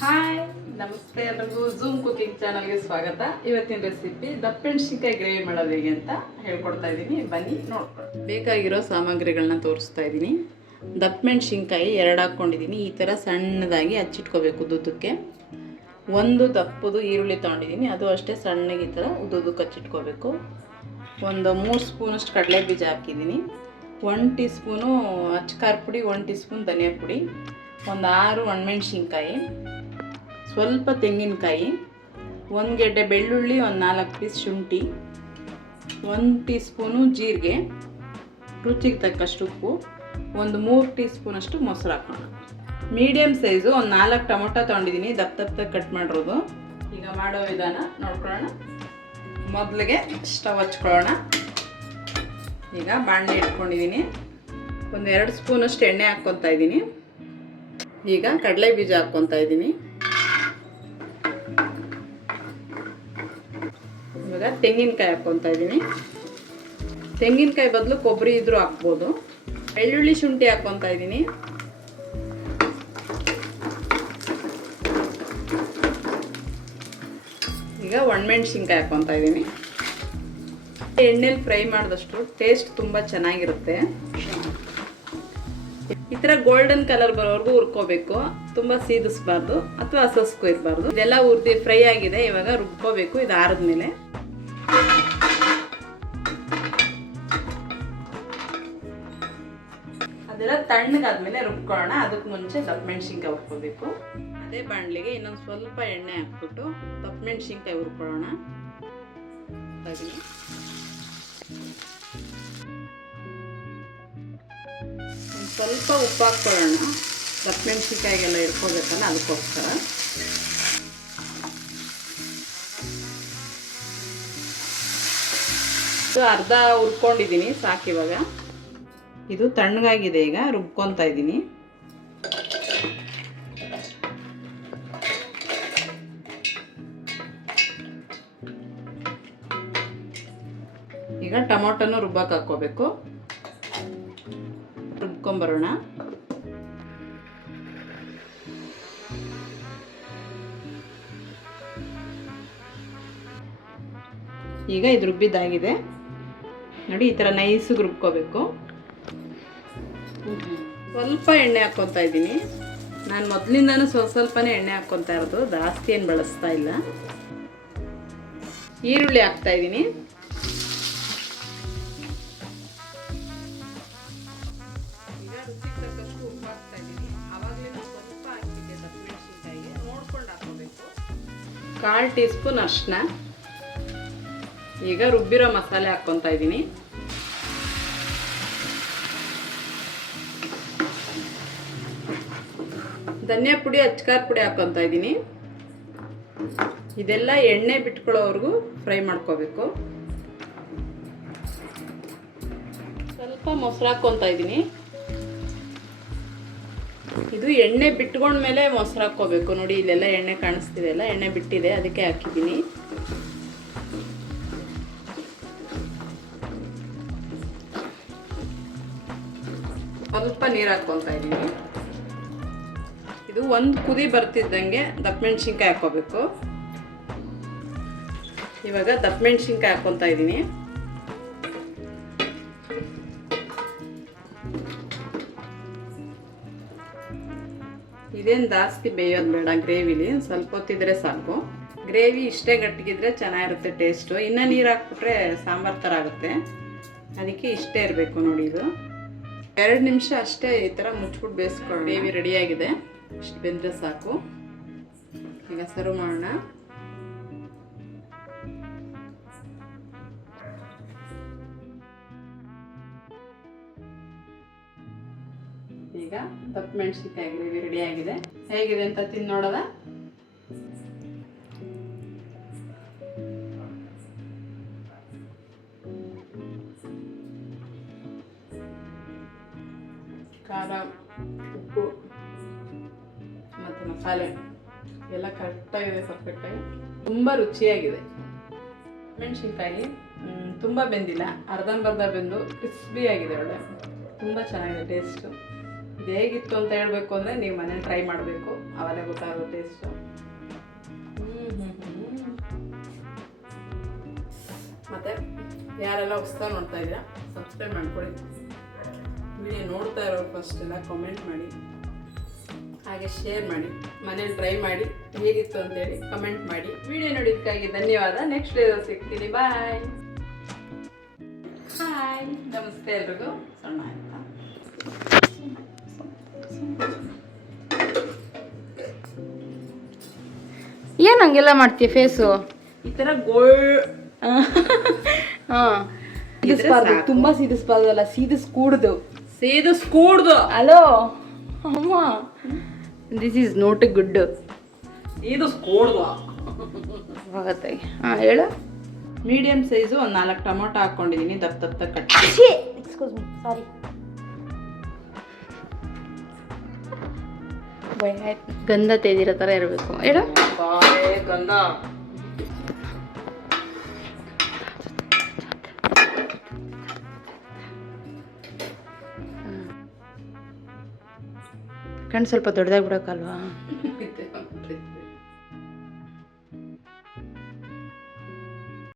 Hi ನಮಸ್ತೆ ಎಲ್ಲರಿಗೂ zoom cooking ಚಾನಲ್ಗೆ ಸ್ವಾಗತ. ಇವತ್ತಿನ ರೆಸಿಪಿ ದಪ್ಪಮೆಣಸಿನ್ಕಾಯಿ ಗ್ರೇವಿ ಮಾಡೋದು ಹೇಗೆ ಅಂತ ಹೇಳ್ಕೊಡ್ತಾ ಇದ್ದೀನಿ, ಬನ್ನಿ ನೋಡ್ಕೊಳ್ಳಿ. ಬೇಕಾಗಿರೋ ಸಾಮಗ್ರಿಗಳನ್ನ ತೋರಿಸ್ತಾ ಇದ್ದೀನಿ. ದಪ್ಪಮೆಣಸಿನ್ಕಾಯಿ 2 ಹಾಕ್ಕೊಂಡಿದ್ದೀನಿ. ಈ ಥರ ಸಣ್ಣದಾಗಿ ಹಚ್ಚಿಟ್ಕೋಬೇಕು ಉದ್ದುದಕ್ಕೆ. ಒಂದು ದಪ್ಪದು ಈರುಳ್ಳಿ ತೊಗೊಂಡಿದ್ದೀನಿ, ಅದು ಅಷ್ಟೇ ಸಣ್ಣಗೆ ಈ ಥರ ಉದ್ದುದಕ್ಕೆ ಹಚ್ಚಿಟ್ಕೋಬೇಕು. ಒಂದು 3 ಸ್ಪೂನಷ್ಟು ಕಡಲೆ ಬೀಜ ಹಾಕಿದ್ದೀನಿ. 1 ಟೀ ಸ್ಪೂನು ಅಚ್ಚಕಾರ ಪುಡಿ, 1 ಟೀ ಸ್ಪೂನ್ ಧನಿಯಾ ಪುಡಿ, ಒಂದು 6 ಒಣಮೆಣಸಿನ್ಕಾಯಿ, ಸ್ವಲ್ಪ ತೆಂಗಿನಕಾಯಿ, 1 ಗೆಡ್ಡೆ ಬೆಳ್ಳುಳ್ಳಿ, ಒಂದು 4 ಪೀಸ್ ಶುಂಠಿ, 1 ಟೀ ಸ್ಪೂನು ಜೀರಿಗೆ, ರುಚಿಗೆ ತಕ್ಕಷ್ಟು ಉಪ್ಪು, ಒಂದು 3 ಟೀ ಸ್ಪೂನಷ್ಟು ಮೊಸರು ಹಾಕೋಣ. ಮೀಡಿಯಮ್ ಸೈಜು ಒಂದು 4 ಟೊಮೊಟೊ ತೊಗೊಂಡಿದ್ದೀನಿ, ದಪ್ಪ ಕಟ್ ಮಾಡಿರೋದು. ಈಗ ಮಾಡೋ ವಿಧಾನ ನೋಡ್ಕೊಳ್ಳೋಣ. ಮೊದಲಿಗೆ ಸ್ಟವ್ ಹಚ್ಕೊಳ್ಳೋಣ. ಈಗ ಬಾಣಲೆ ಇಟ್ಕೊಂಡಿದ್ದೀನಿ. ಒಂದು 2 ಸ್ಪೂನಷ್ಟು ಎಣ್ಣೆ ಹಾಕ್ಕೊತಾ ಇದ್ದೀನಿ. ಈಗ ಕಡಲೆ ಬೀಜ ಹಾಕ್ಕೊತಾ ಇದ್ದೀನಿ. ಇವಾಗ ತೆಂಗಿನಕಾಯಿ ಹಾಕ್ಕೊತಾ ಇದ್ದೀನಿ. ತೆಂಗಿನಕಾಯಿ ಬದಲು ಕೊಬ್ಬರಿ ಇದ್ರೂ ಹಾಕ್ಬೋದು. ಬೆಳ್ಳುಳ್ಳಿ ಶುಂಠಿ ಹಾಕ್ಕೊತಾ ಇದ್ದೀನಿ. ಈಗ ಒಣಮೆಣಸಿನ್ಕಾಯಿ ಹಾಕ್ಕೊತಾ ಇದ್ದೀನಿ. ಎಣ್ಣೆಲಿ ಫ್ರೈ ಮಾಡಿದಷ್ಟು ಟೇಸ್ಟ್ ತುಂಬ ಚೆನ್ನಾಗಿರುತ್ತೆ. ಈ ಥರ ಗೋಲ್ಡನ್ ಕಲರ್ ಬರೋವರೆಗೂ ಹುರ್ಕೋಬೇಕು. ತುಂಬ ಸೀದಿಸ್ಬಾರ್ದು ಅಥವಾ ಹಸಸ್ಕು ಇರಬಾರ್ದು. ಇದೆಲ್ಲ ಹುರಿದು ಫ್ರೈ ಆಗಿದೆ. ಇವಾಗ ರುಬ್ಕೋಬೇಕು. ಇದು ಆರಿದ್ಮೇಲೆ ಅದೆಲ್ಲ ತಣ್ಣಗಾದ್ಮೇಲೆ ರುಬ್ಕೊಳ್ಳೋಣ. ಅದಕ್ಕೆ ಮುಂಚೆ ದಪ್ಪಮೆಣಸಿನ್ಕಾಯಿ ಹುರ್ಕೋಬೇಕು. ಅದೇ ಬಾಣಲಿಗೆ ಇನ್ನೊಂದು ಸ್ವಲ್ಪ ಎಣ್ಣೆ ಹಾಕ್ಬಿಟ್ಟು ದಪ್ಪಮೆಣಸಿನ್ಕಾಯಿ ಹುರ್ಕೊಳ್ಳೋಣ. ಒಂದು ಸ್ವಲ್ಪ ಉಪ್ಪು ಹಾಕ್ಕೊಳ್ಳೋಣ. ದಪ್ಪಮೆಣಸಿನ್ಕಾಯಿಗೆಲ್ಲ ಇಟ್ಕೋಬೇಕಲ್ಲ, ಅದಕ್ಕೋಸ್ಕರ. ಅರ್ಧ ಹುರ್ಕೊಂಡಿದ್ದೀನಿ, ಸಾಕಿವಾಗ. ಇದು ತಣ್ಣಗಾಗಿದೆ. ಈಗ ರುಬ್ಕೊತಾ ಇದ್ದೀನಿ. ಈಗ ಟೊಮೊಟೊನು ರುಬ್ಬಕ್ಕೆ ಹಾಕ್ಕೋಬೇಕು. ರುಬ್ಕೊಂಬರೋಣ. ಈಗ ಇದು ರುಬ್ಬಿದ್ದಾಗಿದೆ ನೋಡಿ. ಈ ಥರ ನೈಸಿಗೆ ರುಬ್ಕೋಬೇಕು. ಸ್ವಲ್ಪ ಎಣ್ಣೆ ಹಾಕ್ಕೊತಾ ಇದ್ದೀನಿ. ನಾನು ಮೊದಲಿಂದನೂ ಸ್ವಲ್ಪನೇ ಎಣ್ಣೆ ಹಾಕ್ಕೊತಾ ಇರೋದು, ಜಾಸ್ತಿ ಏನು ಬಳಸ್ತಾ ಇಲ್ಲ. ಈರುಳ್ಳಿ ಹಾಕ್ತಾ ಇದ್ದೀನಿ. ಈಗ ರುಚಿಗೆ ತಕ್ಕಷ್ಟು ಉಪ್ಪು ಹಾಕ್ತಾ ಇದ್ದೀನಿ. ಆವಾಗಲೇ ಸ್ವಲ್ಪ ಹಾಕಿದ್ದೆ ದಪ್ಪಮೆಣಸಿನ್ಕಾಯಿಗೆ, ನೋಡ್ಕೊಂಡು ಹಾಕೋಬೇಕು. 1/4 ಟೀ ಸ್ಪೂನ್ ಅರಿಶಿನ. ಈಗ ರುಬ್ಬಿರೋ ಮಸಾಲೆ ಹಾಕ್ಕೊತಾ ಇದ್ದೀನಿ. ಧನಿಯಾ ಪುಡಿ, ಅಚ್ಚಕಾರ ಪುಡಿ ಹಾಕ್ಕೊತಾ ಇದ್ದೀನಿ. ಇದೆಲ್ಲ ಎಣ್ಣೆ ಬಿಟ್ಕೊಳ್ಳೋವರೆಗೂ ಫ್ರೈ ಮಾಡ್ಕೋಬೇಕು. ಸ್ವಲ್ಪ ಮೊಸರು ಹಾಕ್ಕೊತಾ ಇದ್ದೀನಿ. ಇದು ಎಣ್ಣೆ ಬಿಟ್ಕೊಂಡ್ಮೇಲೆ ಮೊಸರು ಹಾಕ್ಕೋಬೇಕು. ನೋಡಿ, ಇಲ್ಲೆಲ್ಲ ಎಣ್ಣೆ ಕಾಣಿಸ್ತಿದೆ ಅಲ್ಲ, ಎಣ್ಣೆ ಬಿಟ್ಟಿದೆ, ಅದಕ್ಕೆ ಹಾಕಿದ್ದೀನಿ. ಸ್ವಲ್ಪ ನೀರು ಹಾಕ್ಕೊತಾ ಇದ್ದೀನಿ. ಇದು ಒಂದು ಕುದಿ ಬರ್ತಿದ್ದಂಗೆ ದಪ್ಪಮೆಣಸಿನ್ಕಾಯಿ ಹಾಕ್ಕೋಬೇಕು. ಇವಾಗ ದಪ್ಪಮೆಣಸಿನ್ಕಾಯಿ ಹಾಕ್ಕೊತಾ ಇದ್ದೀನಿ. ಇದೇನು ಜಾಸ್ತಿ ಬೇಯೋದು ಬೇಡ ಗ್ರೇವಿಲಿ, ಸ್ವಲ್ಪ ಹೊತ್ತಿದ್ರೆ ಸಾಕು. ಗ್ರೇವಿ ಇಷ್ಟೇ ಗಟ್ಟಿಗಿದ್ರೆ ಚೆನ್ನಾಗಿರುತ್ತೆ ಟೇಸ್ಟು. ಇನ್ನೂ ನೀರು ಹಾಕ್ಬಿಟ್ರೆ ಸಾಂಬಾರು ಥರ ಆಗುತ್ತೆ. ಅದಕ್ಕೆ ಇಷ್ಟೇ ಇರಬೇಕು ನೋಡಿ. ಇದು 2 ನಿಮಿಷ ಅಷ್ಟೇ ಈ ಥರ ಮುಚ್ಚಿಬಿಟ್ಟು ಬೇಯಿಸ್ಕೊಳ್ಳಿ. ಗ್ರೇವಿ ರೆಡಿಯಾಗಿದೆ. ಇಷ್ಟು ಬೆಂದರೆ ಸಾಕು. ಈಗ ಸರ್ವ್ ಮಾಡೋಣ. ಈಗ ದಪ್ಪಮೆಣಸಿನ್ಕಾಯಿ ಗ್ರೇವಿ ರೆಡಿಯಾಗಿದೆ. ಹೇಗಿದೆ ಅಂತ ತಿಂದು ನೋಡೋದ. ಖಾರ, ಉಪ್ಪು ಮತ್ತು ಮಸಾಲೆ ಎಲ್ಲ ಕರೆಕ್ಟಾಗಿದೆ, ಪರ್ಫೆಕ್ಟಾಗಿ. ತುಂಬ ರುಚಿಯಾಗಿದೆ. ಮೆಣಸಿನ್ಕಾಯಿ ತುಂಬ ಬೆಂದಿಲ್ಲ, ಅರ್ಧಂಬರ್ಧ ಬೆಂದು ಕ್ರಿಸ್ಪಿಯಾಗಿದೆ. ಒಳ್ಳೆ ತುಂಬ ಚೆನ್ನಾಗಿದೆ ಟೇಸ್ಟು. ಇದು ಹೇಗಿತ್ತು ಅಂತ ಹೇಳಬೇಕು ಅಂದರೆ ನೀವು ಮನೇಲಿ ಟ್ರೈ ಮಾಡಬೇಕು, ಅವಾಗಲೇ ಗೊತ್ತಾಗೋ ಟೇಸ್ಟು. ಮತ್ತು ಯಾರೆಲ್ಲ ಹೊಸ್ದಾಗಿ ನೋಡ್ತಾ ಇದ್ದೀರಾ ಸಬ್ಸ್ಕ್ರೈಬ್ ಮಾಡ್ಕೊಳ್ಳಿ. ವಿಡಿಯೋ ನೋಡ್ತಾ ಇರೋರು ಫಸ್ಟ್ ಎಲ್ಲ ಕಾಮೆಂಟ್ ಮಾಡಿ, ಹಾಗೆ ಶೇರ್ ಮಾಡಿ, ಮನೇಲಿ ಟ್ರೈ ಮಾಡಿ ಹೇಗಿತ್ತು ಅಂತೇಳಿ ಕಮೆಂಟ್ ಮಾಡಿ. ವಿಡಿಯೋ ನೋಡಿದ್ದಕ್ಕಾಗಿ ಧನ್ಯವಾದ. ನೆಕ್ಸ್ಟ್ ಡೇ ಸಿಗ್ತೀನಿ. ಬಾಯ್. ಹಾಯ್, ನಮಸ್ತೆ ಎಲ್ರಿಗೂ. ಸಣ್ಣ ಆಯ್ತಾ ಏನು ಹಂಗೆಲ್ಲ ಮಾಡ್ತೀಯ ಫೇಸು? ಈ ಥರ ಗೋಲ್ಡ್ ಹಾಂ, ಸೀದಿಸ್ಬಾರ್ದು, ತುಂಬ ಸೀದಿಸ್ಬಾರ್ದು, ಅಲ್ಲ ಸೀದಿಸ್ಕೂಡ್ದು. ಹಲೋ ಅಮ್ಮ, this is not a good. ಸೀದಿಸ್ಕೂಡ್ದು ಹೋಗತ್ತೆ. ಹಾಂ ಹೇಳು. ಮೀಡಿಯಮ್ ಸೈಜು ಒಂದು 4 ಟೊಮೊಟೊ ಹಾಕ್ಕೊಂಡಿದ್ದೀನಿ, ದಪ್ಪ ಕಟ್. ಎಕ್ಸ್ಕ್ಯೂಸ್ ಮೀ, ಸಾರಿ. ಗಂಧ ತೆಗೆದಿರೋ ಥರ ಇರಬೇಕು. ಹೇಳು. ಗಂಧ ಕಣ್ಣು ಸ್ವಲ್ಪ ದೊಡ್ಡದಾಗಿ ಬಿಡೋಕ್ಕಲ್ವಾ?